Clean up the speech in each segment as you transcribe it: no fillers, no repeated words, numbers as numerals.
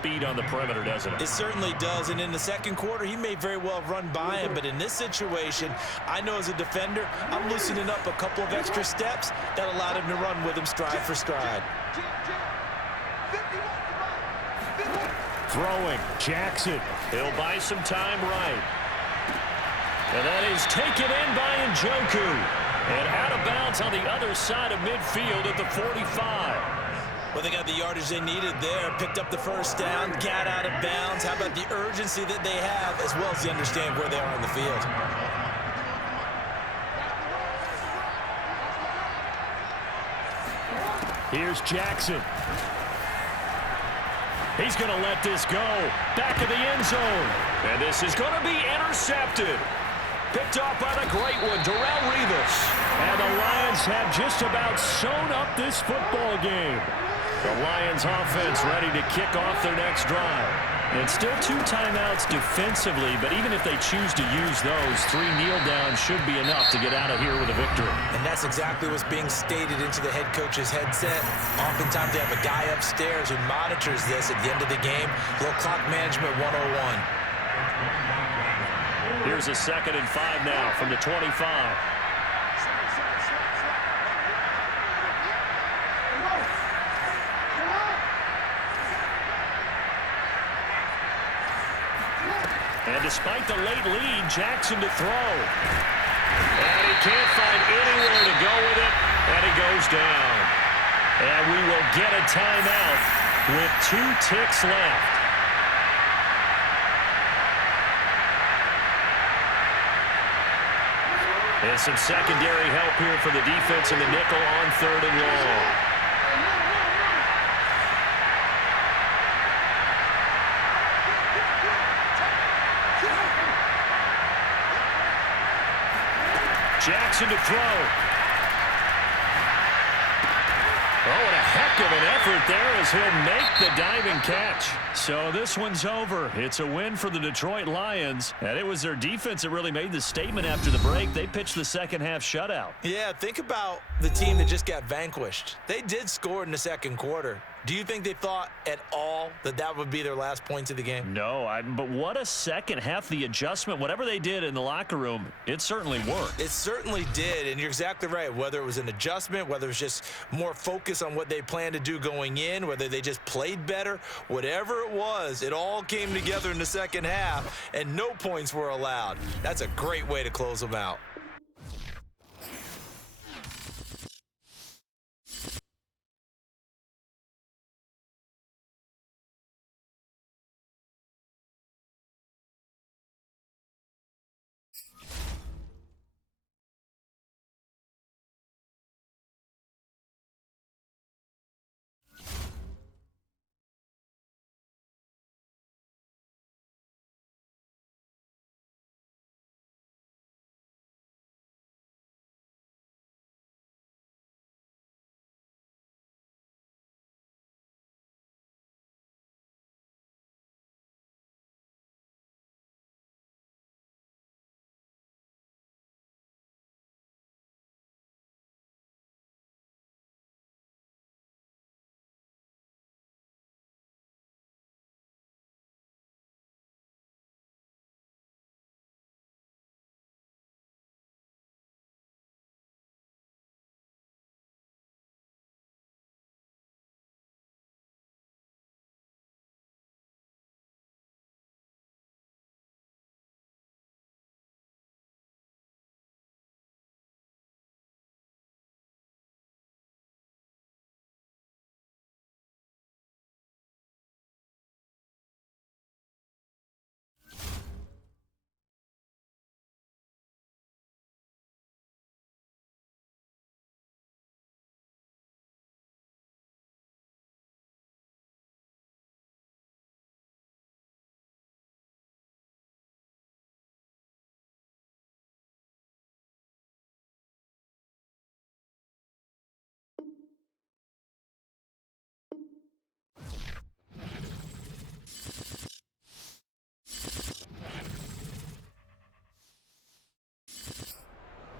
speed on the perimeter, doesn't it? It certainly does, and in the second quarter, he may very well have run by him, but in this situation, I know as a defender, I'm loosening up a couple of extra steps that allowed him to run with him stride for stride. Throwing, Jackson. He'll buy some time right. And that is taken in by Njoku. And out of bounds on the other side of midfield at the 45. Well, they got the yardage they needed there, picked up the first down, got out of bounds. How about the urgency that they have, as well as the understanding where they are on the field? Here's Jackson. He's going to let this go. Back of the end zone. And this is going to be intercepted. Picked off by the great one, Darrelle Revis. And the Lions have just about sewn up this football game. The Lions offense ready to kick off their next drive. And still 2 timeouts defensively, but even if they choose to use those, 3 kneel downs should be enough to get out of here with a victory. And that's exactly what's being stated into the head coach's headset. Oftentimes they have a guy upstairs who monitors this at the end of the game. Little clock management 101. Here's a 2nd and 5 now from the 25. And despite the late lead, Jackson to throw. And he can't find anywhere to go with it, and he goes down. And we will get a timeout with 2 ticks left. And some secondary help here for the defense in the nickel on 3rd and long. Jackson to throw. Oh, and a heck of an effort there as he'll make the diving catch. So this one's over. It's a win for the Detroit Lions, and it was their defense that really made the statement after the break. They pitched the second half shutout. Yeah, think about the team that just got vanquished. They did score in the second quarter. Do you think they thought at all that that would be their last points of the game? No, but what a second half. The adjustment, whatever they did in the locker room, it certainly worked. It certainly did, and you're exactly right. Whether it was an adjustment, whether it was just more focus on what they planned to do going in, whether they just played better, whatever it was, it all came together in the second half, and no points were allowed. That's a great way to close them out.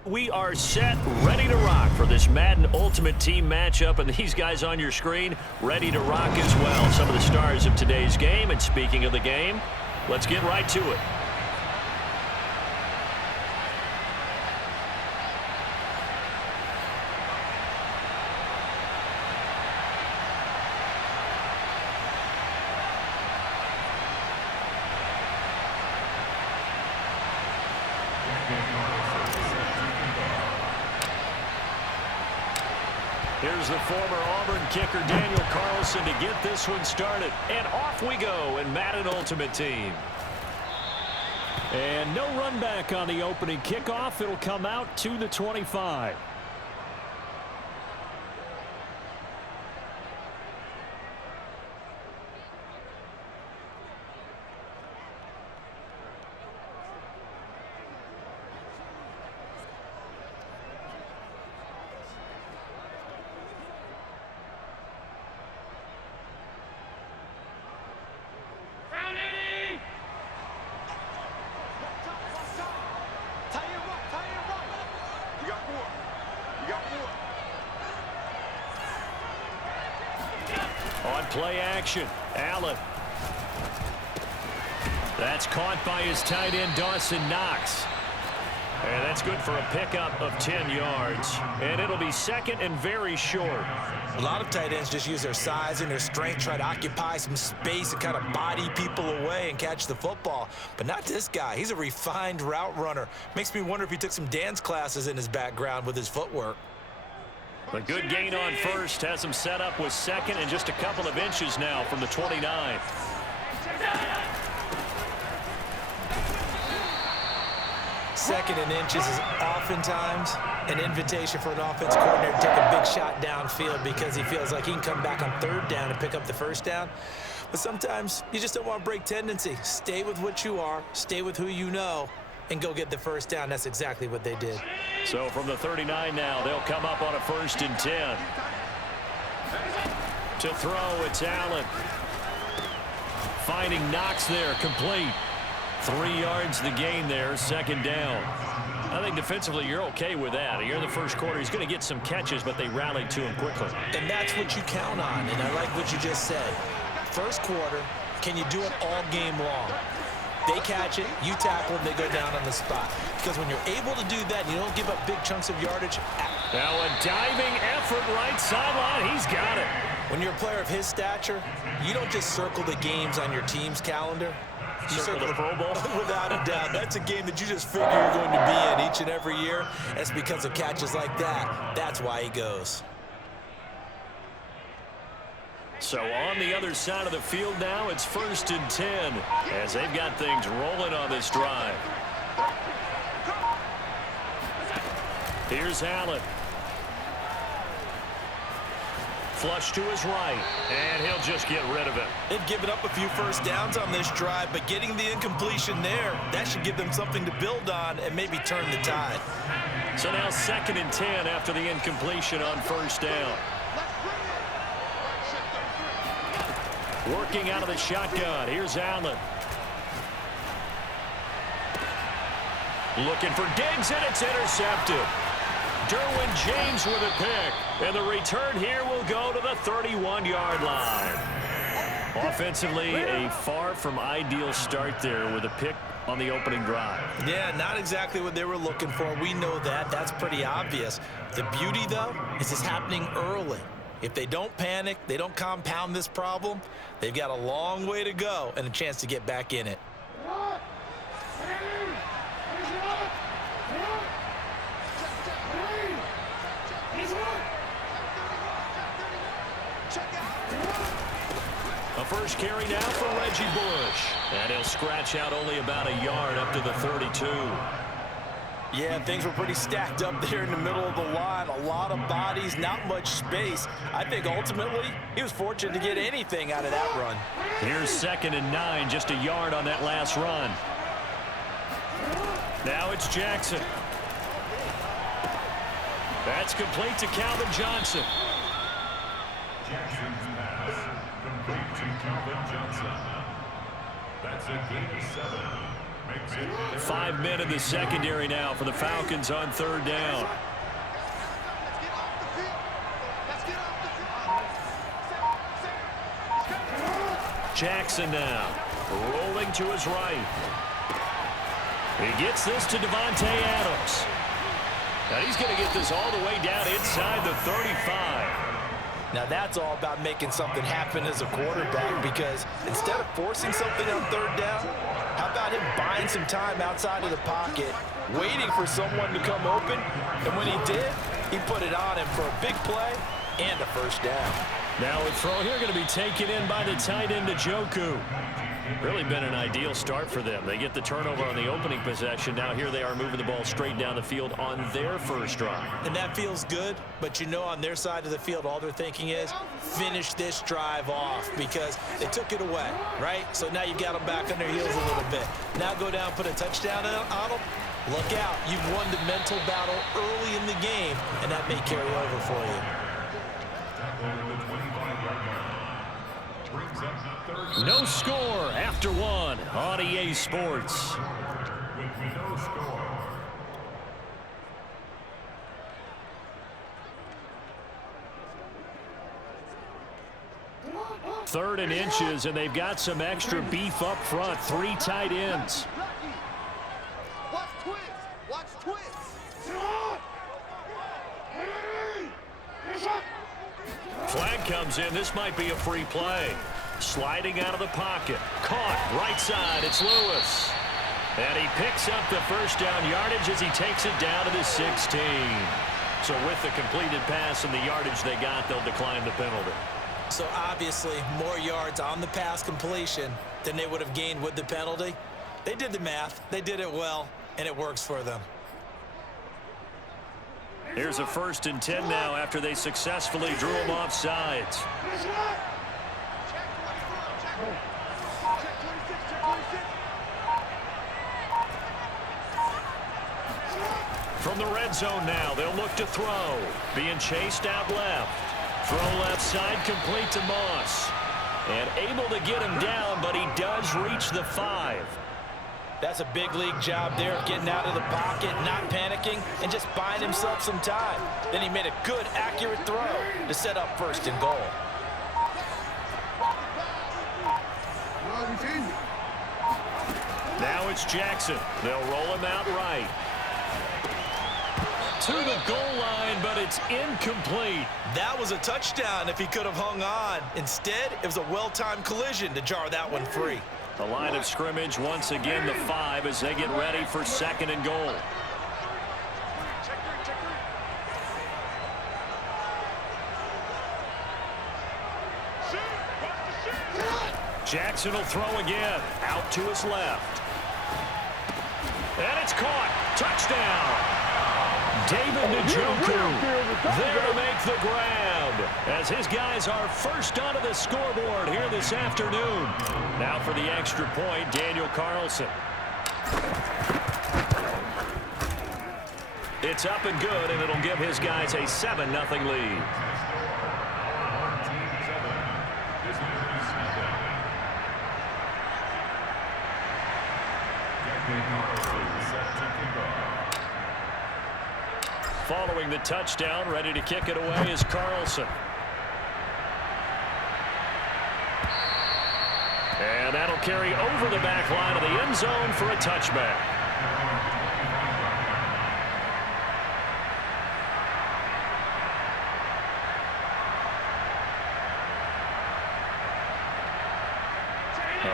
We are set, ready to rock for this Madden Ultimate Team matchup, and these guys on your screen ready to rock as well. Some of the stars of today's game, and speaking of the game, let's get right to it. Here's the former Auburn kicker, Daniel Carlson, to get this one started. And off we go in Madden Ultimate Team. And no run back on the opening kickoff. It'll come out to the 25. On play action, Allen. That's caught by his tight end, Dawson Knox. And that's good for a pickup of 10 yards. And it'll be second and very short. A lot of tight ends just use their size and their strength, try to occupy some space and kind of body people away and catch the football. But not this guy. He's a refined route runner. Makes me wonder if he took some dance classes in his background with his footwork. A good gain on first has him set up with second and just a couple of inches now from the 29. Second and inches is oftentimes an invitation for an offense coordinator to take a big shot downfield because he feels like he can come back on third down and pick up the first down. But sometimes you just don't want to break tendency. Stay with what you are, stay with who you know, and go get the first down. That's exactly what they did. So from the 39 now, they'll come up on a 1st and 10. To throw, it's Allen. Finding Knox there, complete. 3 yards the gain there, second down. I think defensively you're okay with that. Here in the first quarter, he's going to get some catches, but they rallied to him quickly. And that's what you count on, and I like what you just said. First quarter, can you do it all game long? They catch it, you tackle them, they go down on the spot. Because when you're able to do that, you don't give up big chunks of yardage. Now a diving effort right sideline. He's got it. When you're a player of his stature, you don't just circle the games on your team's calendar. You circle the Pro Bowl. Without a doubt. That's a game that you just figure you're going to be in each and every year. That's because of catches like that. That's why he goes. So on the other side of the field now, it's 1st and 10 as they've got things rolling on this drive. Here's Allen. Flush to his right, and he'll just get rid of it. They've given up a few first downs on this drive, but getting the incompletion there, that should give them something to build on and maybe turn the tide. So now 2nd and 10 after the incompletion on 1st down. Working out of the shotgun. Here's Allen. Looking for Diggs, and it's intercepted. Derwin James with a pick. And the return here will go to the 31-yard line. Offensively, a far from ideal start there with a pick on the opening drive. Yeah, not exactly what they were looking for. We know that. That's pretty obvious. The beauty, though, is it's happening early. If they don't panic, they don't compound this problem, they've got a long way to go and a chance to get back in it. A first carry now for Reggie Bush. And he'll scratch out only about a yard up to the 32. Yeah, things were pretty stacked up there in the middle of the line. A lot of bodies, not much space. I think ultimately he was fortunate to get anything out of that run. Here's 2nd and 9, just a yard on that last run. Now it's Jackson. That's complete to Calvin Johnson. Jackson's pass complete to Calvin Johnson. That's a gain of 7. 5 men in the secondary now for the Falcons on third down. Jackson now, rolling to his right. He gets this to Devontae Adams. Now he's going to get this all the way down inside the 35. Now that's all about making something happen as a quarterback, because instead of forcing something on third down, how about him buying some time outside of the pocket, waiting for someone to come open, and when he did, he put it on him for a big play and a first down. Now a throw here going to be taken in by the tight end Njoku. Really been an ideal start for them. They get the turnover on the opening possession. Now here they are moving the ball straight down the field on their first drive. And that feels good, but you know on their side of the field, all they're thinking is finish this drive off, because they took it away, right? So now you've got them back on their heels a little bit. Now go down, put a touchdown on them. Look out. You've won the mental battle early in the game, and that may carry over for you. No score after one on EA Sports. Third and inches, and they've got some extra beef up front. 3 tight ends. Watch twist. Watch twist. Flag comes in. This might be a free play. Sliding out of the pocket. Caught right side. It's Lewis. And he picks up the first down yardage as he takes it down to the 16. So with the completed pass and the yardage they got, they'll decline the penalty. So obviously more yards on the pass completion than they would have gained with the penalty. They did the math. They did it well, and it works for them. Here's a 1st and 10 now after they successfully drew him off sides. From the red zone now, they'll look to throw. Being chased out left. Throw left side, complete to Moss. And able to get him down, but he does reach the 5. That's a big league job there of getting out of the pocket, not panicking, and just buying himself some time. Then he made a good, accurate throw to set up 1st and goal. Now it's Jackson. They'll roll him out right. To the goal line, but it's incomplete. That was a touchdown if he could have hung on. Instead, it was a well-timed collision to jar that one free. The line of scrimmage, once again, the 5 as they get ready for 2nd and goal. Jackson will throw again. Out to his left. And it's caught. Touchdown. David Njoku there to make the grab as his guys are first onto the scoreboard here this afternoon. Now for the extra point, Daniel Carlson. It's up and good, and it'll give his guys a 7-0 lead. Following the touchdown, ready to kick it away is Carlson. And that'll carry over the back line of the end zone for a touchback.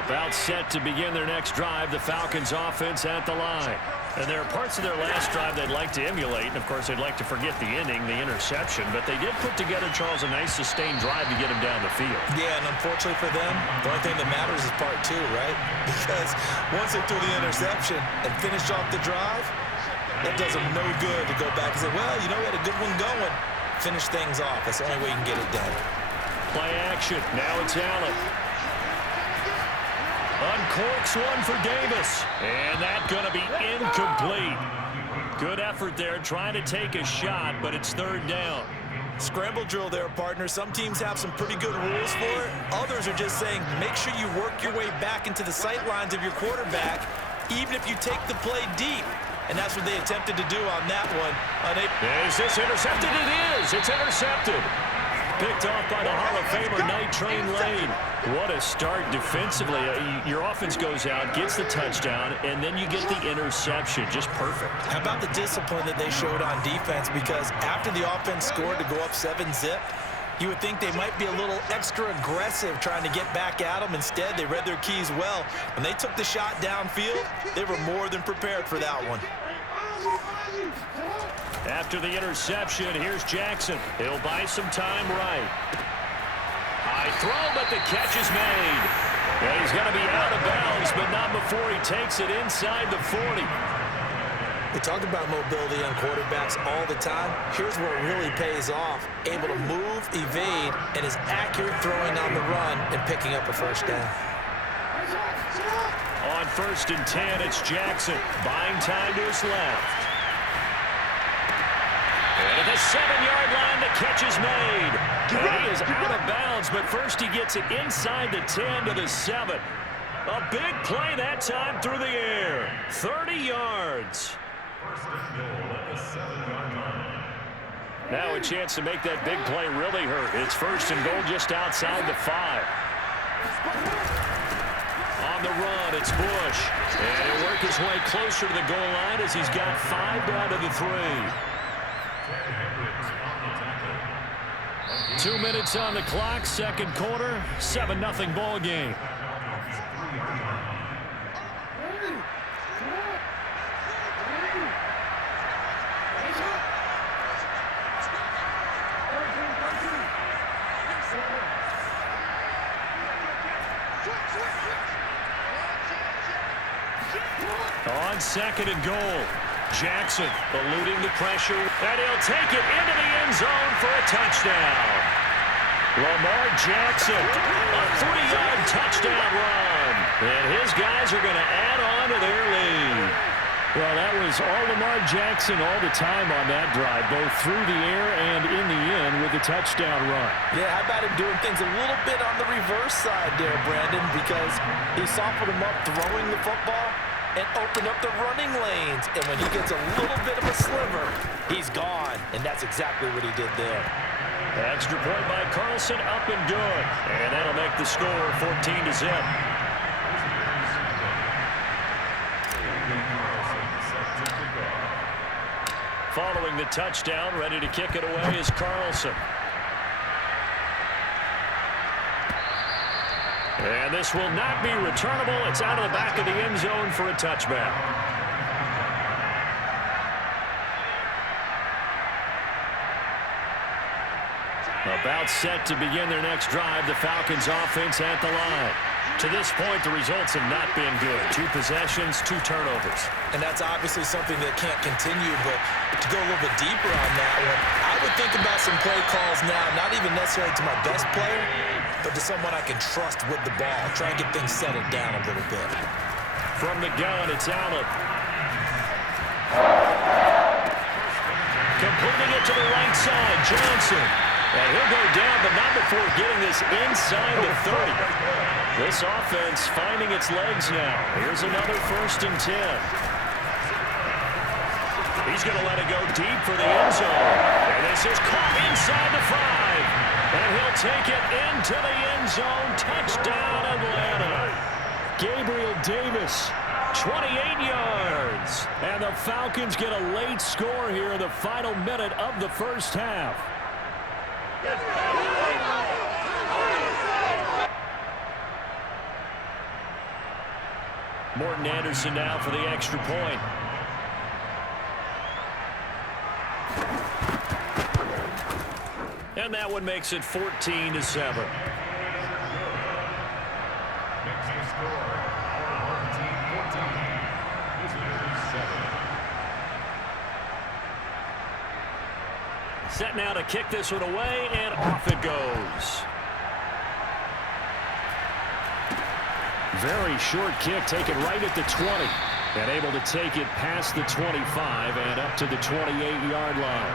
About set to begin their next drive, the Falcons offense at the line. And there are parts of their last drive they'd like to emulate, and of course they'd like to forget the inning, the interception, but they did put together, Charles, a nice sustained drive to get him down the field. Yeah, and unfortunately for them, the only thing that matters is part 2, right? Because once they threw the interception and finished off the drive, that does them no good to go back and say, well, you know, we had a good one going. Finish things off. That's the only way you can get it done. Play action. Now it's Allen. Uncorks one for Davis. And that's going to be incomplete. Good effort there trying to take a shot, but it's 3rd down. Scramble drill there, partner. Some teams have some pretty good rules for it. Others are just saying make sure you work your way back into the sight lines of your quarterback even if you take the play deep. And that's what they attempted to do on that one. Is this intercepted? It is. It's intercepted. Picked off by the Hall of Famer, Night Train Lane. What a start defensively. Your offense goes out, gets the touchdown, and then you get the interception. Just perfect. How about the discipline that they showed on defense? Because after the offense scored to go up 7-zip, you would think they might be a little extra aggressive trying to get back at them. Instead, they read their keys well. When they took the shot downfield, they were more than prepared for that one. After the interception, here's Jackson. He'll buy some time right. High throw, but the catch is made. And he's going to be out of bounds, but not before he takes it inside the 40. We talk about mobility on quarterbacks all the time. Here's where it really pays off. Able to move, evade, and is accurate throwing on the run and picking up a first down. On 1st and 10, it's Jackson. Buying time to his left. And at the 7-yard line, the catch is made. And he is out of bounds, but first he gets it inside the 10 to the 7. A big play that time through the air. 30 yards. Now a chance to make that big play really hurt. It's 1st and goal just outside the 5. On the run, it's Bush. And he'll work his way closer to the goal line as he's got 5 down to the 3. 2 minutes on the clock, second quarter, 7-0 ball game. On 2nd and goal, Jackson eluding the pressure, and he'll take it into the end zone for a touchdown. Lamar Jackson, a 3-yard touchdown run, and his guys are going to add on to their lead. Well, that was all Lamar Jackson all the time on that drive, both through the air and in the end with the touchdown run. Yeah, how about him doing things a little bit on the reverse side there, Brandon, because he softened him up throwing the football and opened up the running lanes. And when he gets a little bit of a sliver, he's gone. And that's exactly what he did there. Extra point by Carlson, up and good. And that'll make the score 14-0. Following the touchdown, ready to kick it away is Carlson. And this will not be returnable. It's out of the back of the end zone for a touchback. About set to begin their next drive, the Falcons offense at the line. To this point, the results have not been good. 2 possessions, 2 turnovers. And that's obviously something that can't continue, but to go a little bit deeper on that one, I would think about some play calls now, not even necessarily to my best player, but to someone I can trust with the ball. Try and get things settled down a little bit. From the gun, it's Allen. Completing it to the right side, Johnson. And he'll go down, but not before getting this inside the 30. This offense finding its legs now. Here's another 1st and 10. He's going to let it go deep for the end zone. And this is caught inside the 5. And he'll take it into the end zone. Touchdown, Atlanta. Gabriel Davis, 28 yards. And the Falcons get a late score here in the final minute of the first half. Morton Anderson now for the extra point. And that one makes it 14-7. Set now to kick this one away, and off it goes. Very short kick, taken right at the 20. And able to take it past the 25 and up to the 28-yard line.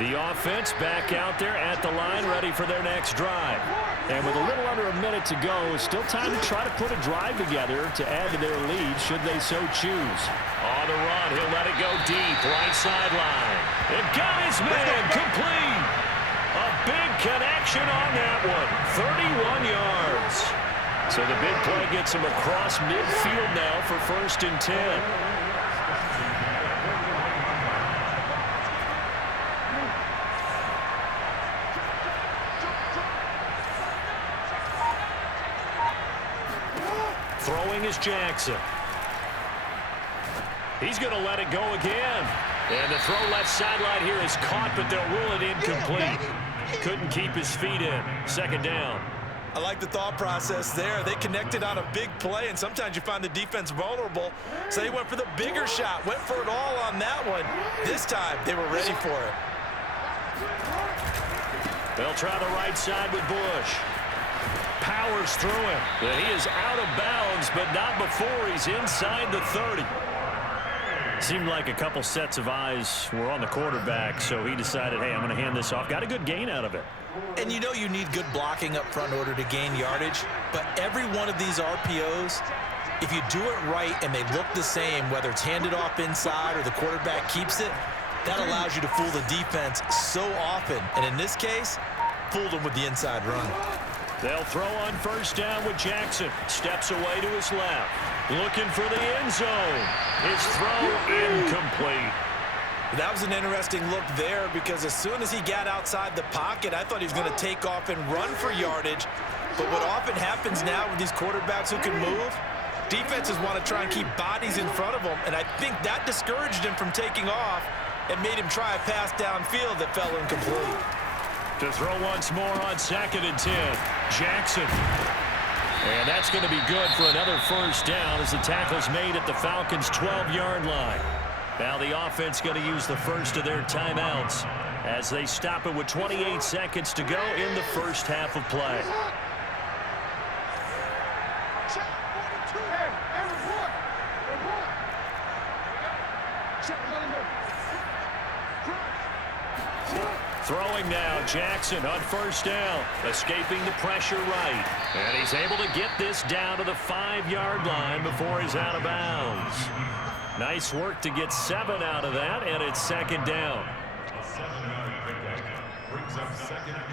The offense back out there at the line, ready for their next drive. And with a little under a minute to go, still time to try to put a drive together to add to their lead should they so choose. On the run, he'll let it go deep, right sideline. And got his man complete. A big connection on that one, 31 yards. So the big play gets him across midfield now for 1st and 10. Throwing is Jackson. He's going to let it go again. And the throw left sideline here is caught, but they'll rule it incomplete. Couldn't keep his feet in. 2nd down. I like the thought process there. They connected on a big play, and sometimes you find the defense vulnerable. So they went for the bigger shot, went for it all on that one. This time, they were ready for it. They'll try the right side with Bush. Powers through him. But he is out of bounds, but not before he's inside the 30. Seemed like a couple sets of eyes were on the quarterback, so he decided, hey, I'm going to hand this off. Got a good gain out of it. And you know you need good blocking up front in order to gain yardage, but every one of these RPOs, if you do it right and they look the same, whether it's handed off inside or the quarterback keeps it, that allows you to fool the defense so often. And in this case, fooled them with the inside run. They'll throw on 1st down with Jackson. Steps away to his left. Looking for the end zone. His throw incomplete. That was an interesting look there because as soon as he got outside the pocket, I thought he was going to take off and run for yardage. But what often happens now with these quarterbacks who can move, defenses want to try and keep bodies in front of them, and I think that discouraged him from taking off and made him try a pass downfield that fell incomplete. To throw once more on 2nd and 10. Jackson. And that's going to be good for another 1st down as the tackle's made at the Falcons' 12-yard line. Now the offense going to use the first of their timeouts as they stop it with 28 seconds to go in the 1st half of play. Throwing now, Jackson on 1st down, escaping the pressure right. And he's able to get this down to the 5-yard line before he's out of bounds. Nice work to get 7 out of that, and it's 2nd down. A 7-yard pickup brings up 2nd and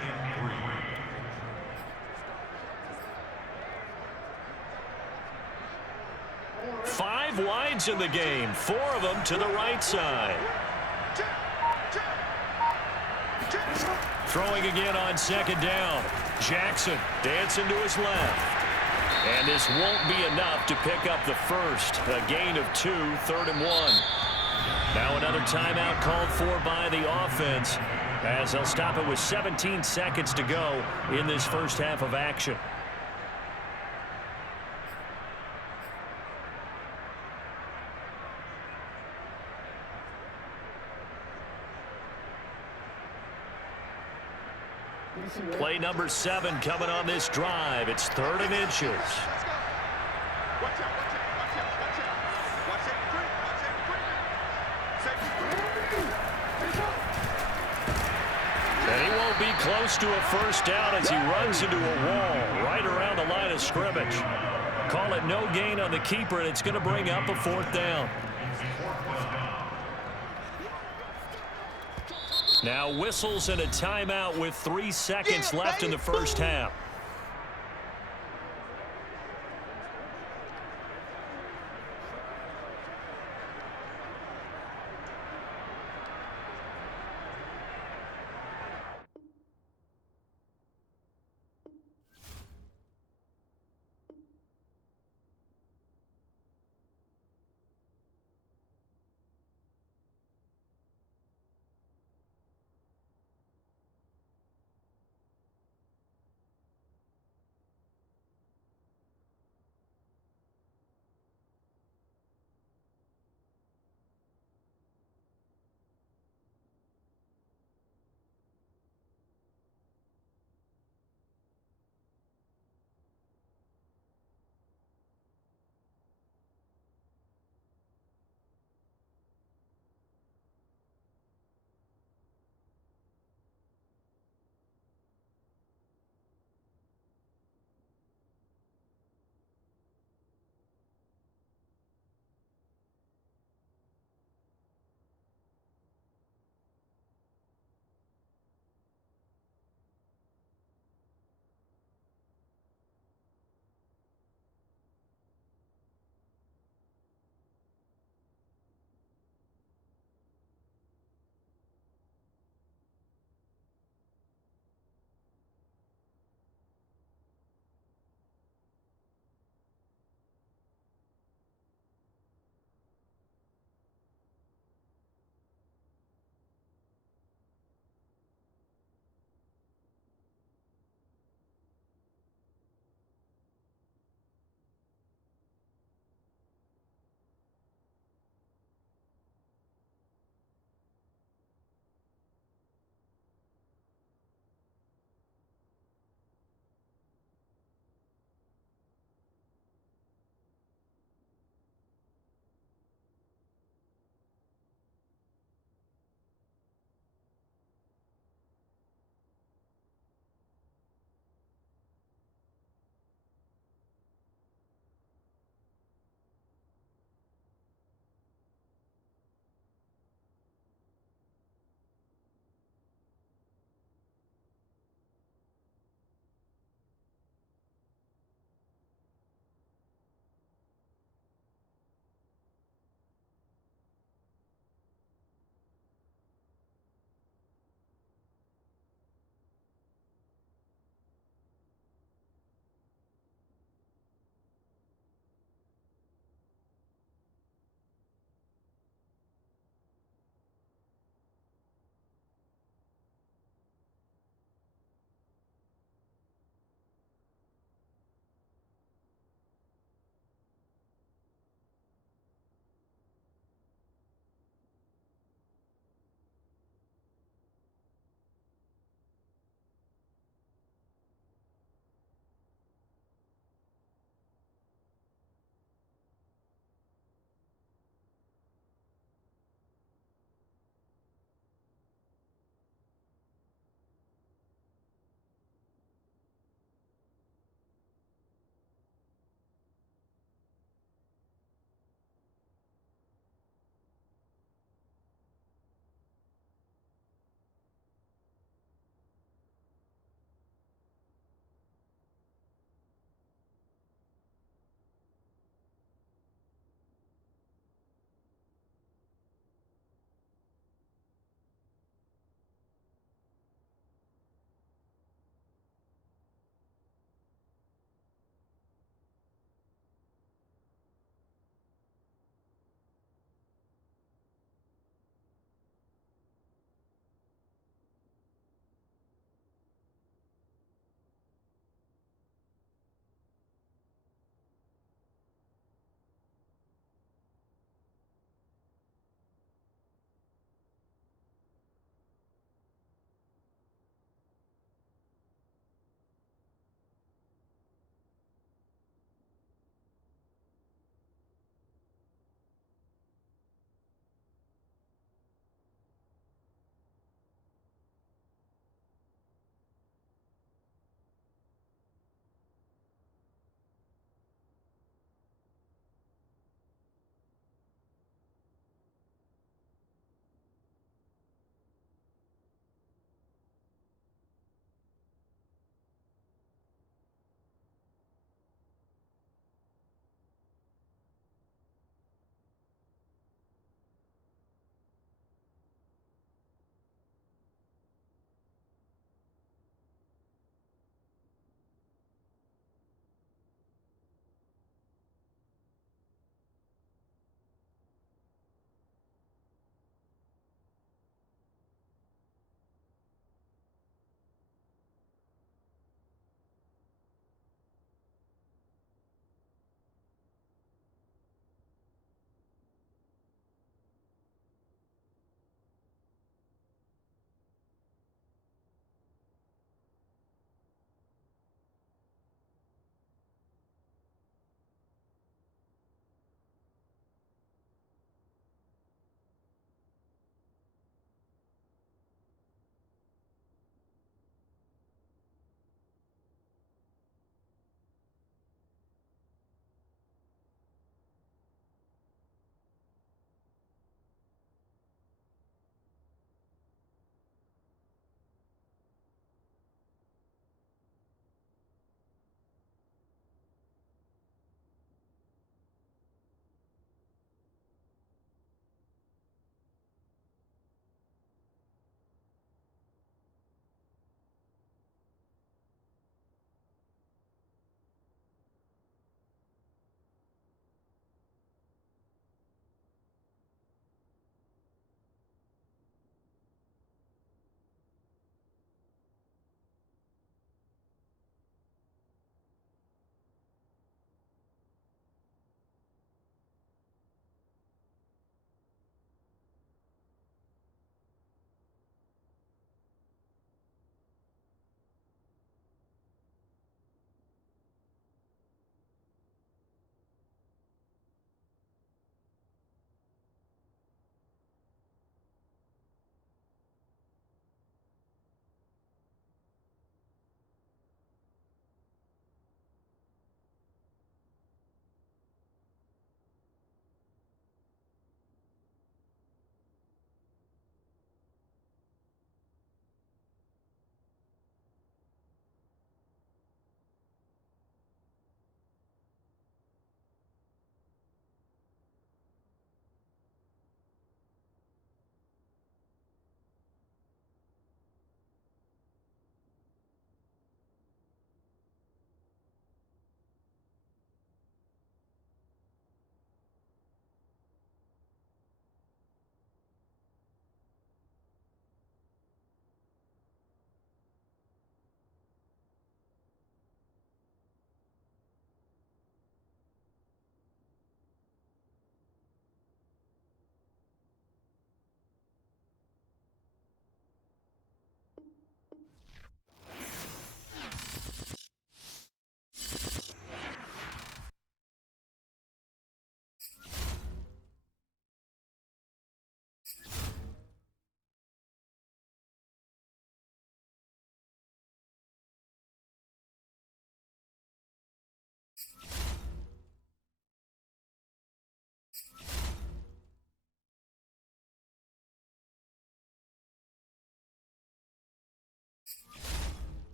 3. 5 wides in the game, 4 of them to the right side. Throwing again on 2nd down. Jackson dancing to his left. And this won't be enough to pick up the first. A gain of 2, 3rd and 1. Now another timeout called for by the offense as they'll stop it with 17 seconds to go in this 1st half of action. Play number 7 coming on this drive. It's 3rd and inches. And he won't be close to a 1st down as he runs into a wall right around the line of scrimmage. Call it no gain on the keeper, and it's going to bring up a 4th down. Now whistles and a timeout with 3 seconds left in the 1st half.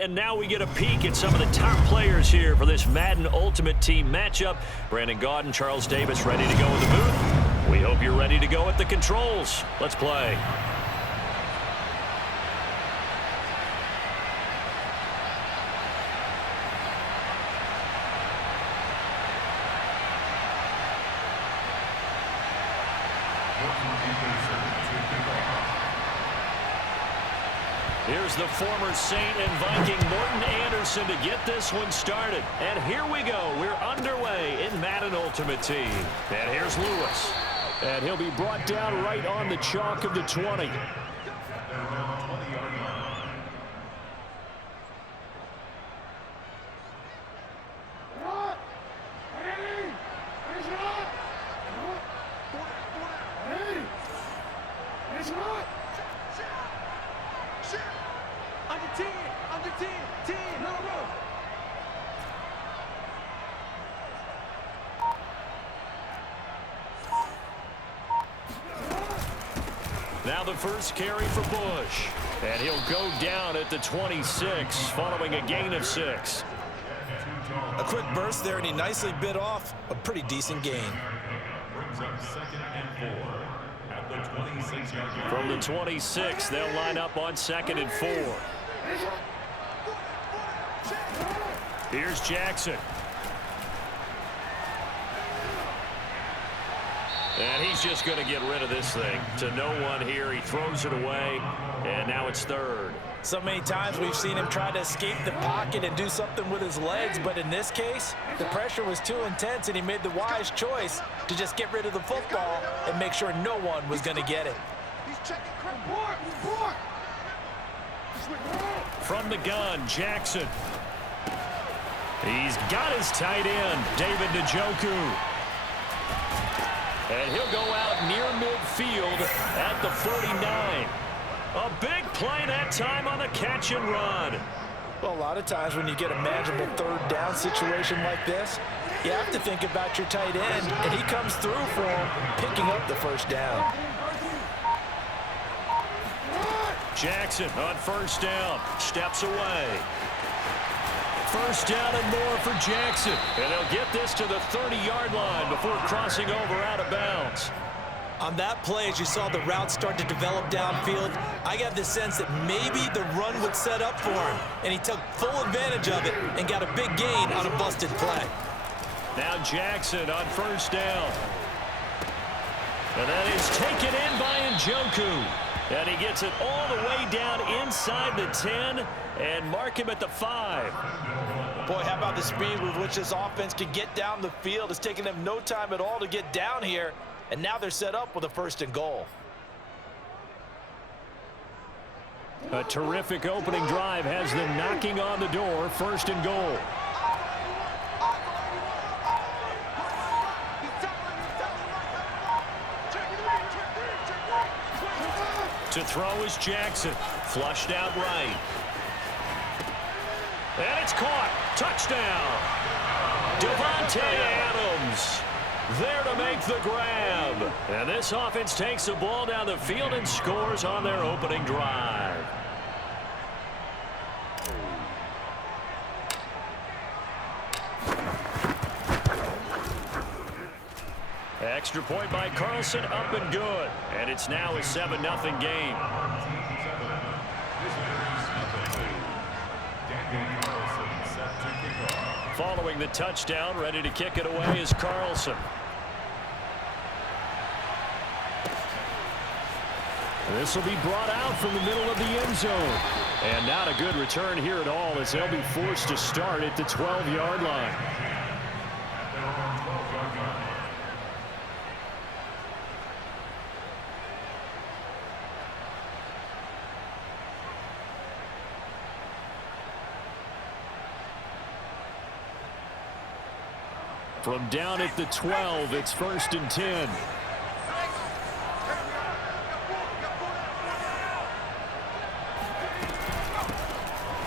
And now we get a peek at some of the top players here for this Madden Ultimate Team matchup. Brandon Gaudin, Charles Davis ready to go in the booth. We hope you're ready to go at the controls. Let's play. Here's the former Saint and Viking Morton Anderson to get this one started. And here we go. We're underway in Madden Ultimate Team. And here's Lewis. And he'll be brought down right on the chalk of the 20. Now the first carry for Bush. And he'll go down at the 26 following a gain of 6. A quick burst there, and he nicely bit off a pretty decent gain. Brings up 2nd and 4 at the 26-yard line. From the 26, they'll line up on 2nd and 4. Here's Jackson. And he's just going to get rid of this thing. To no one here. He throws it away, and now it's 3rd. So many times we've seen him try to escape the pocket and do something with his legs, but in this case, the pressure was too intense, and he made the wise choice to just get rid of the football and make sure no one was going to get it. From the gun, Jackson. He's got his tight end, David Njoku. And he'll go out near midfield at the 49. A big play that time on the catch and run. Well, a lot of times when you get a manageable 3rd down situation like this, you have to think about your tight end, and he comes through for him, picking up the 1st down. Jackson on 1st down, steps away. 1st down and more for Jackson. And they'll get this to the 30-yard line before crossing over out of bounds. On that play, as you saw the route start to develop downfield, I got the sense that maybe the run would set up for him. And he took full advantage of it and got a big gain on a busted play. Now Jackson on 1st down. And that is taken in by Njoku. And he gets it all the way down inside the 10 and mark him at the 5. Boy, how about the speed with which this offense can get down the field? It's taken them no time at all to get down here, and now they're set up with a 1st and goal. A terrific opening drive has them knocking on the door. 1st and goal. To throw is Jackson. Flushed out right. And it's caught. Touchdown. Devontae Adams there to make the grab. And this offense takes the ball down the field and scores on their opening drive. Extra point by Carlson, up and good. And it's now a 7-0 game. Following the touchdown, ready to kick it away is Carlson. This will be brought out from the middle of the end zone. And not a good return here at all as they'll be forced to start at the 12-yard line. From down at the 12, it's 1st and 10.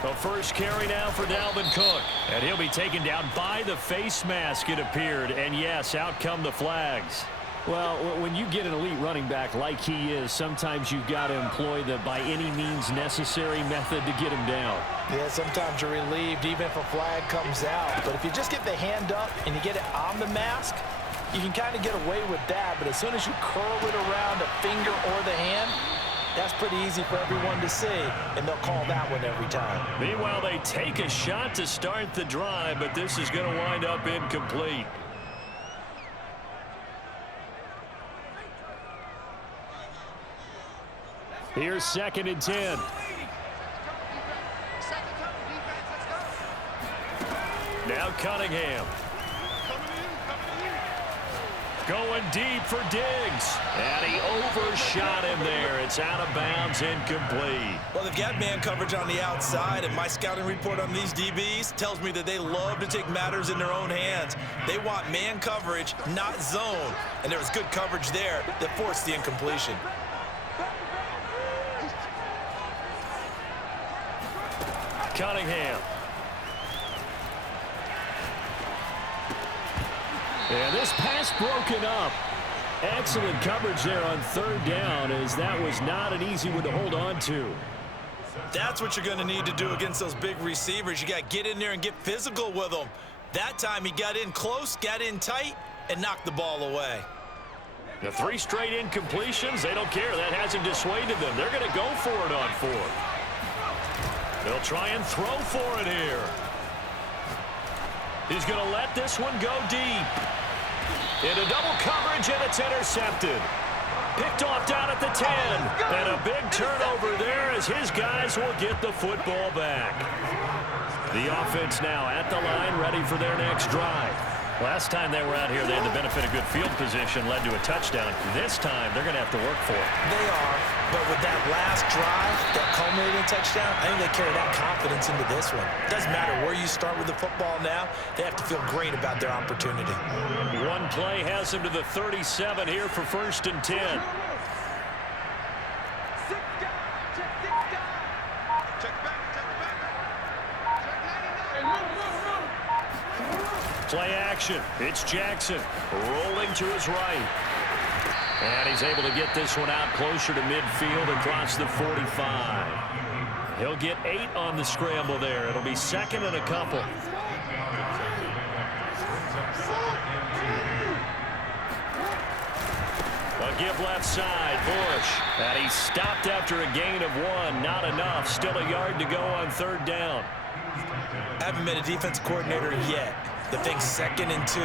The first carry now for Dalvin Cook. And he'll be taken down by the face mask, it appeared. And yes, out come the flags. Well, when you get an elite running back like he is, sometimes you've got to employ the by any means necessary method to get him down. Yeah, sometimes you're relieved even if a flag comes out. But if you just get the hand up and you get it on the mask, you can kind of get away with that. But as soon as you curl it around the finger or the hand, that's pretty easy for everyone to see, and they'll call that one every time. Meanwhile, they take a shot to start the drive, but this is going to wind up incomplete. Here's 2nd and 10. Now Cunningham. Going deep for Diggs. And he overshot him there. It's out of bounds, incomplete. Well, they've got man coverage on the outside, and my scouting report on these DBs tells me that they love to take matters in their own hands. They want man coverage, not zone. And there was good coverage there that forced the incompletion. Cunningham. And this pass broken up. Excellent coverage there on 3rd down, as that was not an easy one to hold on to. That's what you're going to need to do against those big receivers. You got to get in there and get physical with them. That time he got in close, got in tight, and knocked the ball away. The 3 straight incompletions, they don't care. That hasn't dissuaded them. They're going to go for it on 4th. They'll try and throw for it here. He's going to let this one go deep. Into double coverage, and it's intercepted. Picked off down at the 10. And a big turnover there as his guys will get the football back. The offense now at the line, ready for their next drive. Last time they were out here, they had the benefit of good field position, led to a touchdown. This time, they're going to have to work for it. They are, but with that last drive, that culminating touchdown, I think they carry that confidence into this one. It doesn't matter where you start with the football now. They have to feel great about their opportunity. One play has them to the 37 here for 1st and 10. Play action. It's Jackson rolling to his right. And he's able to get this one out closer to midfield across the 45. He'll get 8 on the scramble there. It'll be 2nd and a couple. A give left side, Bush. And he's stopped after a gain of 1. Not enough. Still a yard to go on 3rd down. I haven't met a defense coordinator yet that thinks 2nd and 2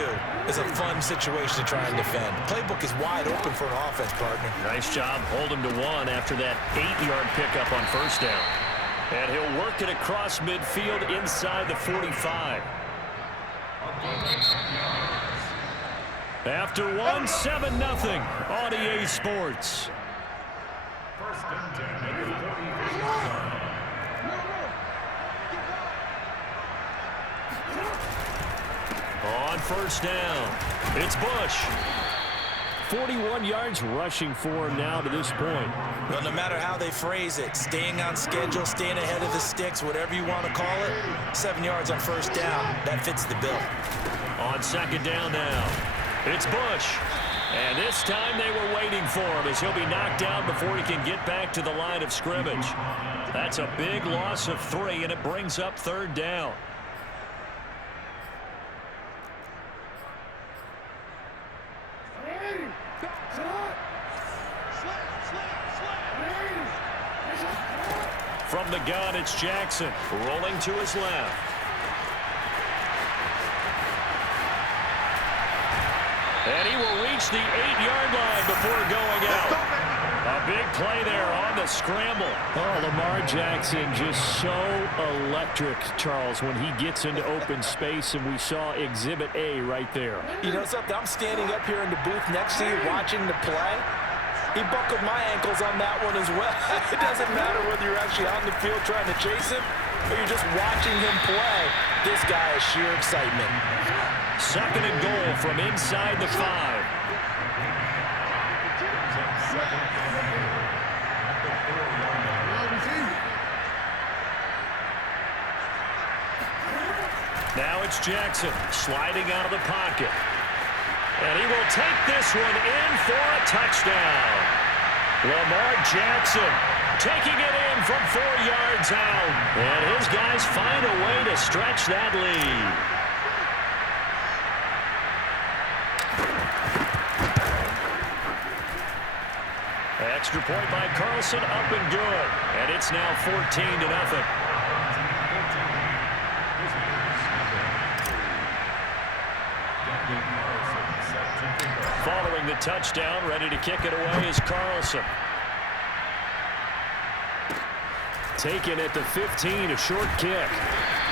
is a fun situation to try and defend. Playbook is wide open for an offense, partner. Nice job holding to 1 after that 8-yard pickup on 1st down. And he'll work it across midfield inside the 45. After 1, 7-0 on EA Sports. 1st and 10 at the 40. On 1st down, it's Bush. 41 yards rushing for him now to this point. Well, no matter how they phrase it, staying on schedule, staying ahead of the sticks, whatever you want to call it, 7 yards on 1st down, that fits the bill. On 2nd down now, it's Bush. And this time they were waiting for him as he'll be knocked down before he can get back to the line of scrimmage. That's a big loss of 3, and it brings up 3rd down. From the gun, it's Jackson rolling to his left. And he will reach the 8-yard line before going out. A big play there on the scramble. Oh, Lamar Jackson just so electric, Charles, when he gets into open space, and we saw Exhibit A right there. You know something? I'm standing up here in the booth next to you watching the play. He buckled my ankles on that one as well. It doesn't matter whether you're actually on the field trying to chase him or you're just watching him play. This guy is sheer excitement. 2nd and goal from inside the 5. Now it's Jackson sliding out of the pocket. And he will take this one in for a touchdown. Lamar Jackson taking it in from 4 yards out. And his guys find a way to stretch that lead. Extra point by Carlson, up and good. And it's now 14-0. Following the touchdown, ready to kick it away is Carlson. Taken at the 15, a short kick.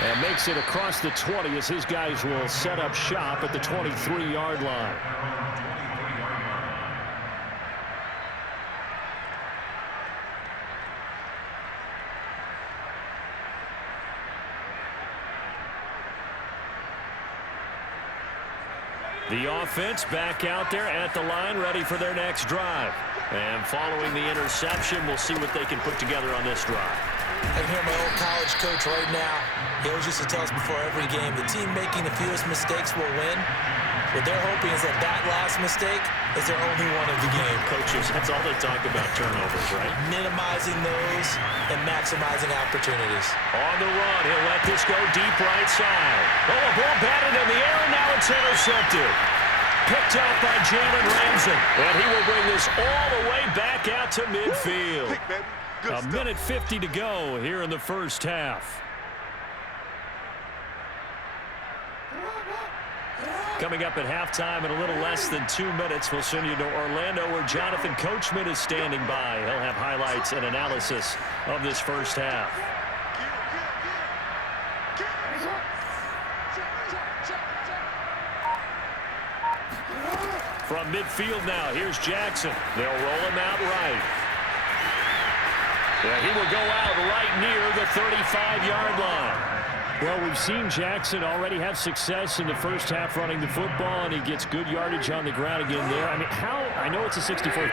And makes it across the 20 as his guys will set up shop at the 23-yard line. The offense back out there at the line, ready for their next drive. And following the interception, we'll see what they can put together on this drive. I can hear my old college coach right now. He always used to tell us before every game, the team making the fewest mistakes will win. What they're hoping is that last mistake is their only one of the game. Coaches, that's all they talk about, turnovers, right? Minimizing those and maximizing opportunities. On the run, he'll let this go deep right side. Oh, a ball batted in the air, and now it's intercepted. Picked up by Jalen Ramsey. And he will bring this all the way back out to midfield. A minute 50 to go here in the first half. Coming up at halftime in a little less than 2 minutes, we'll send you to Orlando where Jonathan Coachman is standing by. He'll have highlights and analysis of this first half. From midfield now, here's Jackson. They'll roll him out right. Yeah, he will go out right near the 35-yard line. Well, we've seen Jackson already have success in the first half running the football, and he gets good yardage on the ground again there. I mean, I know it's a 64.